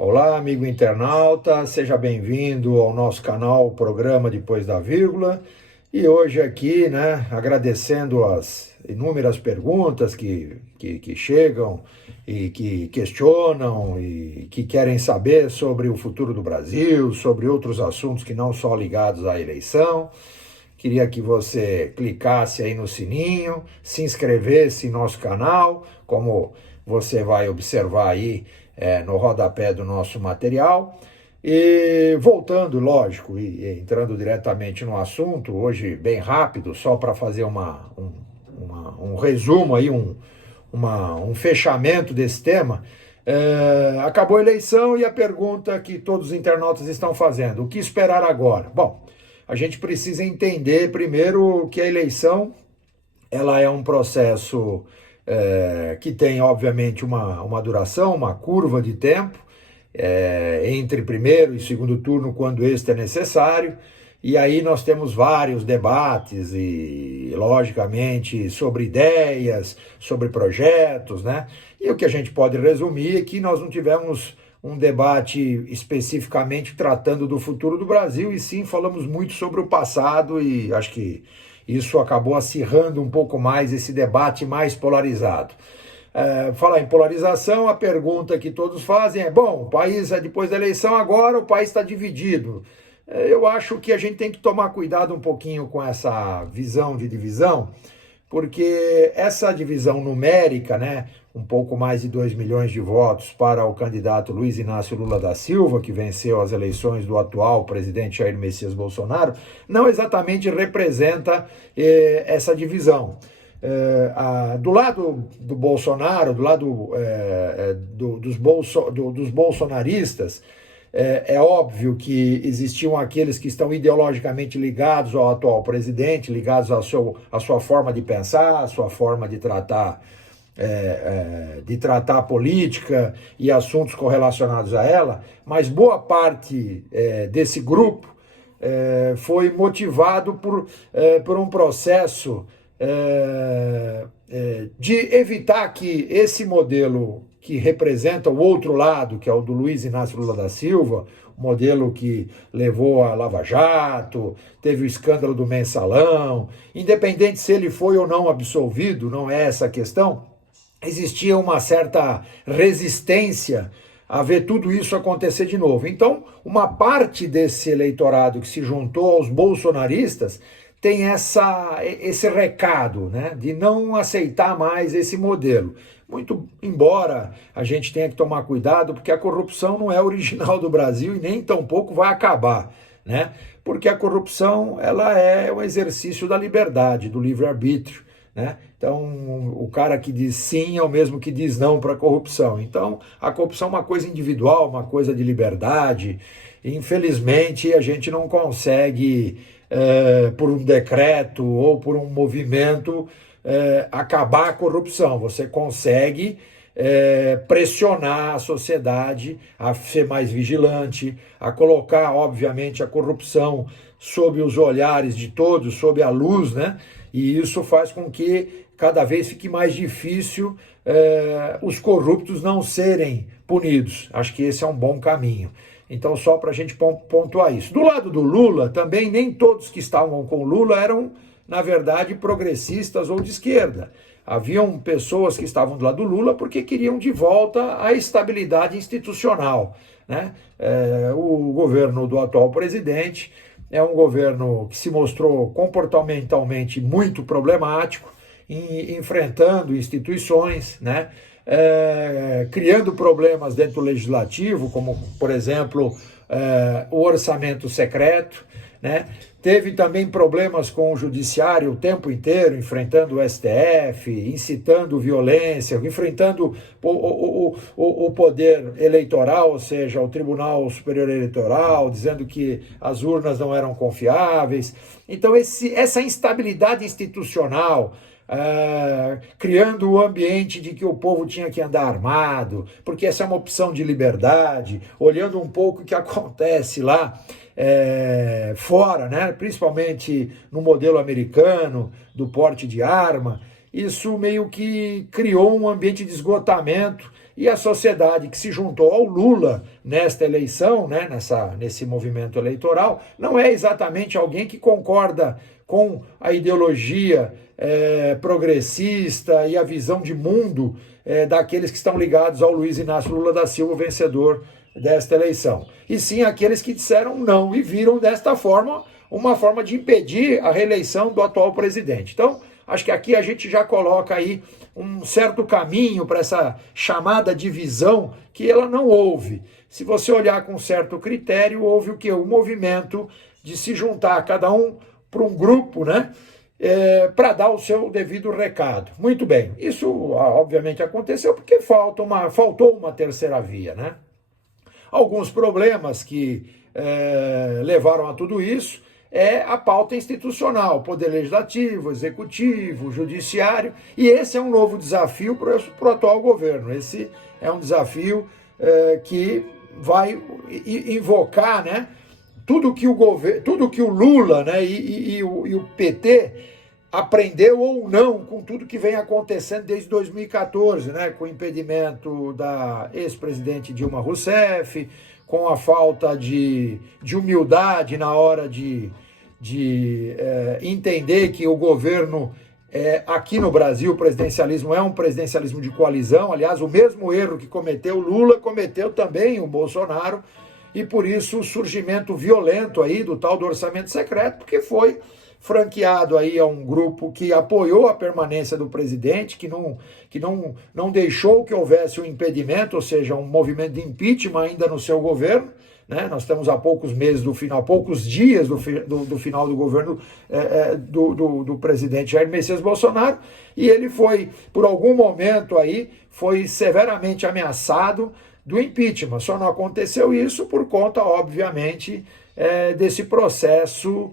Olá, amigo internauta, seja bem-vindo ao nosso canal Programa Depois da Vírgula. E hoje aqui, agradecendo as inúmeras perguntas que chegam e que questionam e que querem saber sobre o futuro do Brasil, sobre outros assuntos que não só ligados à eleição. Queria que você clicasse aí no sininho, se inscrevesse em nosso canal, como você vai observar aí no rodapé do nosso material. E voltando, lógico, e entrando diretamente no assunto, hoje bem rápido, só para fazer um resumo aí, um fechamento desse tema. Acabou a eleição e a pergunta que todos os internautas estão fazendo: o que esperar agora? Bom, a gente precisa entender primeiro que a eleição ela é um processo que tem, obviamente, uma duração, uma curva de tempo, entre primeiro e segundo turno, quando este é necessário, e aí nós temos vários debates e, logicamente, sobre ideias, sobre projetos, né? E o que a gente pode resumir é que nós não tivemos um debate especificamente tratando do futuro do Brasil, e sim falamos muito sobre o passado, e acho que isso acabou acirrando um pouco mais esse debate mais polarizado. Falar em polarização, a pergunta que todos fazem é: bom, o país depois da eleição agora, o país está dividido. Eu acho que a gente tem que tomar cuidado um pouquinho com essa visão de divisão, porque essa divisão numérica, um pouco mais de 2 milhões de votos para o candidato Luiz Inácio Lula da Silva, que venceu as eleições do atual presidente Jair Messias Bolsonaro, não exatamente representa essa divisão. Do lado do Bolsonaro, do lado dos bolsonaristas, é óbvio que existiam aqueles que estão ideologicamente ligados ao atual presidente, ligados à sua forma de pensar, à sua forma de tratar a política e assuntos correlacionados a ela, mas boa parte desse grupo foi motivado por um processo de evitar que esse modelo que representa o outro lado, que é o do Luiz Inácio Lula da Silva, modelo que levou a Lava Jato, teve o escândalo do Mensalão, independente se ele foi ou não absolvido, não é essa a questão, existia uma certa resistência a ver tudo isso acontecer de novo. Então, uma parte desse eleitorado que se juntou aos bolsonaristas tem esse recado, de não aceitar mais esse modelo. Muito embora a gente tenha que tomar cuidado, porque a corrupção não é original do Brasil e nem tampouco vai acabar, porque a corrupção ela é um exercício da liberdade, do livre-arbítrio. Então, o cara que diz sim é o mesmo que diz não para a corrupção. Então, a corrupção é uma coisa individual, uma coisa de liberdade. Infelizmente, a gente não consegue, por um decreto ou por um movimento, acabar a corrupção. Você consegue pressionar a sociedade a ser mais vigilante, a colocar, obviamente, a corrupção sob os olhares de todos, sob a luz, e isso faz com que cada vez fique mais difícil os corruptos não serem punidos. Acho que esse é um bom caminho. Então, só para a gente pontuar isso. Do lado do Lula, também nem todos que estavam com Lula eram, na verdade, progressistas ou de esquerda. Haviam pessoas que estavam do lado do Lula porque queriam de volta a estabilidade institucional. O governo do atual presidente é um governo que se mostrou comportamentalmente muito problemático, enfrentando instituições, criando problemas dentro do legislativo, como, por exemplo, o orçamento secreto. Teve também problemas com o judiciário o tempo inteiro, enfrentando o STF, incitando violência, enfrentando o poder eleitoral, ou seja, o Tribunal Superior Eleitoral, dizendo que as urnas não eram confiáveis. Então, essa instabilidade institucional, criando o ambiente de que o povo tinha que andar armado, porque essa é uma opção de liberdade, olhando um pouco o que acontece lá fora, principalmente no modelo americano, do porte de arma. Isso meio que criou um ambiente de esgotamento e a sociedade que se juntou ao Lula nesta eleição, né, nesse movimento eleitoral, não é exatamente alguém que concorda com a ideologia progressista e a visão de mundo daqueles que estão ligados ao Luiz Inácio Lula da Silva, vencedor desta eleição. E sim aqueles que disseram não e viram desta forma uma forma de impedir a reeleição do atual presidente. Então, acho que aqui a gente já coloca aí um certo caminho para essa chamada divisão que ela não houve. Se você olhar com certo critério, houve o quê? O movimento de se juntar cada um para um grupo, né? Para dar o seu devido recado. Muito bem, isso obviamente aconteceu porque faltou uma terceira via, né? Alguns problemas que levaram a tudo isso é a pauta institucional, poder legislativo, executivo, judiciário, e esse é um novo desafio para o atual governo. Esse é um desafio que vai invocar, né, tudo que o Lula, né, e o PT aprendeu ou não com tudo que vem acontecendo desde 2014, né, com o impedimento da ex-presidente Dilma Rousseff, com a falta de humildade na hora de entender que o governo, aqui no Brasil, o presidencialismo é um presidencialismo de coalizão. Aliás, o mesmo erro que cometeu o Lula, cometeu também o Bolsonaro, e por isso o surgimento violento aí do tal do orçamento secreto, porque foi franqueado aí a um grupo que apoiou a permanência do presidente, que não deixou que houvesse um impedimento, ou seja, um movimento de impeachment ainda no seu governo, né? Nós estamos a poucos meses do final, poucos dias do final do governo do presidente Jair Messias Bolsonaro, e ele foi, por algum momento aí, foi severamente ameaçado do impeachment. Só não aconteceu isso por conta, obviamente, desse processo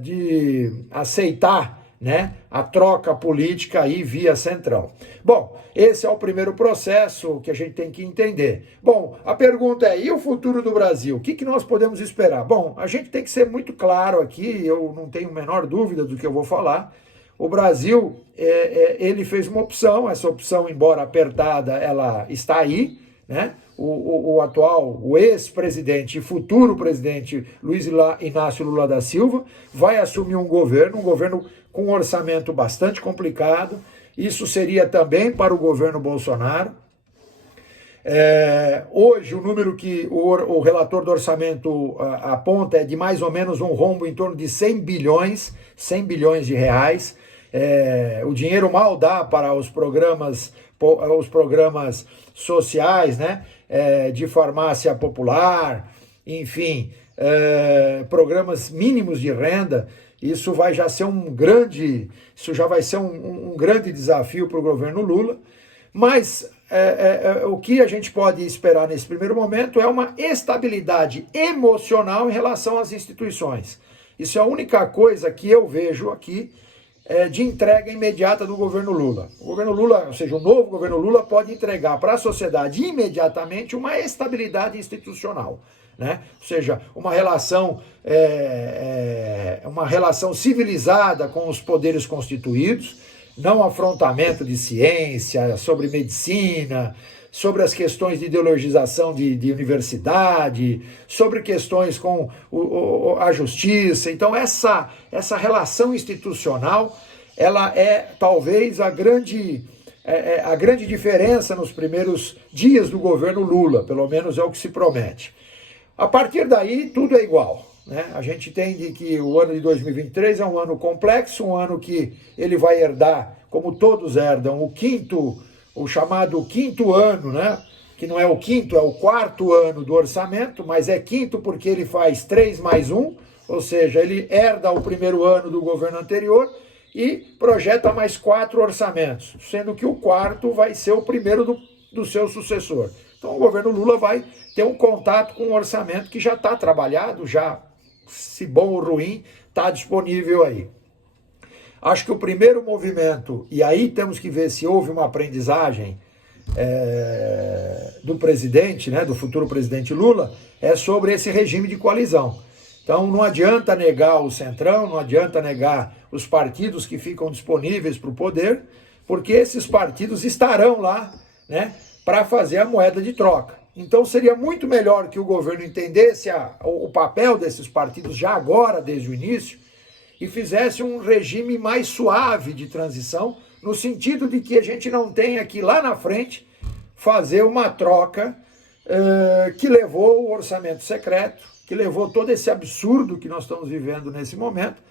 de aceitar, né, a troca política aí via Centrão. Bom, esse é o primeiro processo que a gente tem que entender. Bom, a pergunta é, e o futuro do Brasil? O que nós podemos esperar? Bom, a gente tem que ser muito claro aqui, eu não tenho a menor dúvida do que eu vou falar. O Brasil, ele fez uma opção, essa opção, embora apertada, ela está aí, né? O ex-presidente e futuro presidente Luiz Inácio Lula da Silva vai assumir um governo com um orçamento bastante complicado. Isso seria também para o governo Bolsonaro. Hoje, o número que o relator do orçamento aponta é de mais ou menos um rombo em torno de 100 bilhões de reais. O dinheiro mal dá para os programas sociais, né? De farmácia popular, enfim, programas mínimos de renda. Isso já vai ser um grande desafio para o governo Lula, mas o que a gente pode esperar nesse primeiro momento é uma estabilidade emocional em relação às instituições. Isso é a única coisa que eu vejo aqui de entrega imediata do governo Lula. O governo Lula, ou seja, o novo governo Lula pode entregar para a sociedade imediatamente uma estabilidade institucional, né? Ou seja, uma relação civilizada com os poderes constituídos, não afrontamento de ciência, sobre medicina, sobre as questões de ideologização de universidade, sobre questões com a justiça. Então, essa relação institucional, ela é talvez a grande diferença nos primeiros dias do governo Lula, pelo menos é o que se promete. A partir daí, tudo é igual, né? A gente entende que o ano de 2023 é um ano complexo, um ano que ele vai herdar, como todos herdam, o chamado quinto ano, né? Que não é o quinto, é o quarto ano do orçamento, mas é quinto porque ele faz 3 mais 1, ou seja, ele herda o primeiro ano do governo anterior e projeta mais 4 orçamentos, sendo que o quarto vai ser o primeiro do seu sucessor. Então o governo Lula vai ter um contato com um orçamento que já está trabalhado, já, se bom ou ruim, está disponível aí. Acho que o primeiro movimento, e aí temos que ver se houve uma aprendizagem do presidente, né, do futuro presidente Lula, é sobre esse regime de coalizão. Então não adianta negar o Centrão, não adianta negar os partidos que ficam disponíveis para o poder, porque esses partidos estarão lá né, para fazer a moeda de troca. Então seria muito melhor que o governo entendesse o papel desses partidos já agora, desde o início, e fizesse um regime mais suave de transição, no sentido de que a gente não tenha que lá na frente fazer uma troca que levou o orçamento secreto, que levou todo esse absurdo que nós estamos vivendo nesse momento,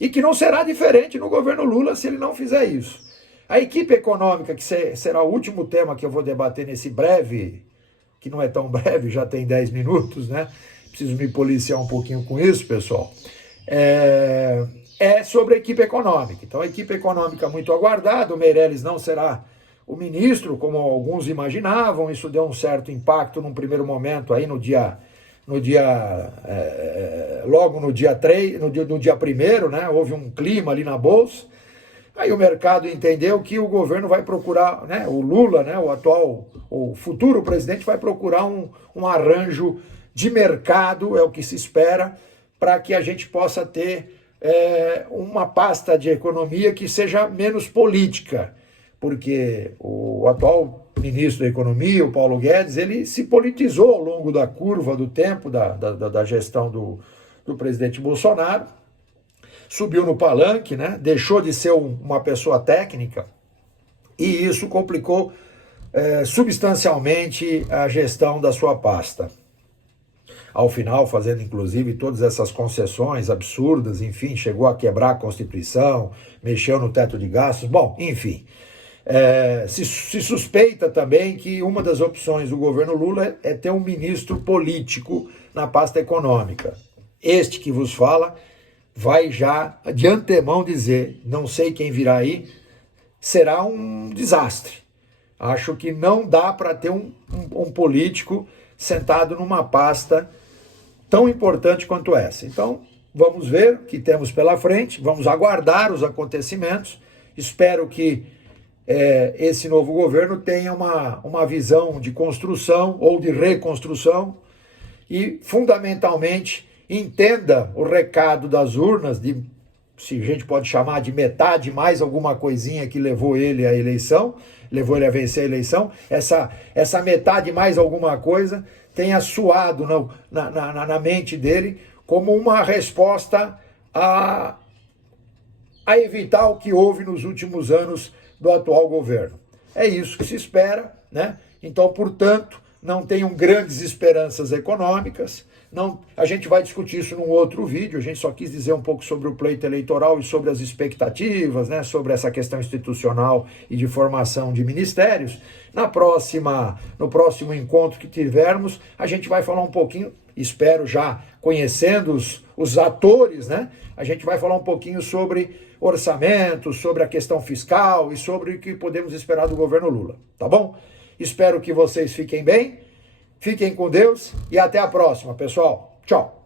e que não será diferente no governo Lula se ele não fizer isso. A equipe econômica, que será o último tema que eu vou debater nesse breve, que não é tão breve, já tem 10 minutos, né? Preciso me policiar um pouquinho com isso, pessoal. É sobre a equipe econômica. Então, a equipe econômica muito aguardada, o Meirelles não será o ministro, como alguns imaginavam, isso deu um certo impacto num primeiro momento, aí logo no dia 3, no dia 1º, né? Houve um clima ali na Bolsa. Aí o mercado entendeu que o governo vai procurar, né, o Lula, né, o futuro presidente vai procurar um arranjo de mercado, é o que se espera, para que a gente possa ter uma pasta de economia que seja menos política, porque o atual ministro da Economia, o Paulo Guedes, ele se politizou ao longo da curva do tempo da gestão do presidente Bolsonaro, subiu no palanque, né? Deixou de ser uma pessoa técnica, e isso complicou substancialmente a gestão da sua pasta. Ao final, fazendo inclusive todas essas concessões absurdas, enfim, chegou a quebrar a Constituição, mexeu no teto de gastos, bom, enfim. Se suspeita também que uma das opções do governo Lula é ter um ministro político na pasta econômica. Este que vos fala vai já de antemão dizer, não sei quem virá aí, será um desastre. Acho que não dá para ter um político sentado numa pasta tão importante quanto essa. Então, vamos ver o que temos pela frente, vamos aguardar os acontecimentos. Espero que esse novo governo tenha uma visão de construção ou de reconstrução e, fundamentalmente, entenda o recado das urnas, se a gente pode chamar de metade mais alguma coisinha que levou ele à eleição, levou ele a vencer a eleição, essa metade mais alguma coisa tenha suado na mente dele como uma resposta a evitar o que houve nos últimos anos do atual governo. É isso que se espera, né? Então, portanto, não tenham grandes esperanças econômicas. Não, a gente vai discutir isso num outro vídeo, a gente só quis dizer um pouco sobre o pleito eleitoral e sobre as expectativas, né, sobre essa questão institucional e de formação de ministérios. No próximo encontro que tivermos, a gente vai falar um pouquinho, espero já conhecendo os atores, né, a gente vai falar um pouquinho sobre orçamento, sobre a questão fiscal e sobre o que podemos esperar do governo Lula, tá bom? Espero que vocês fiquem bem. Fiquem com Deus e até a próxima, pessoal. Tchau.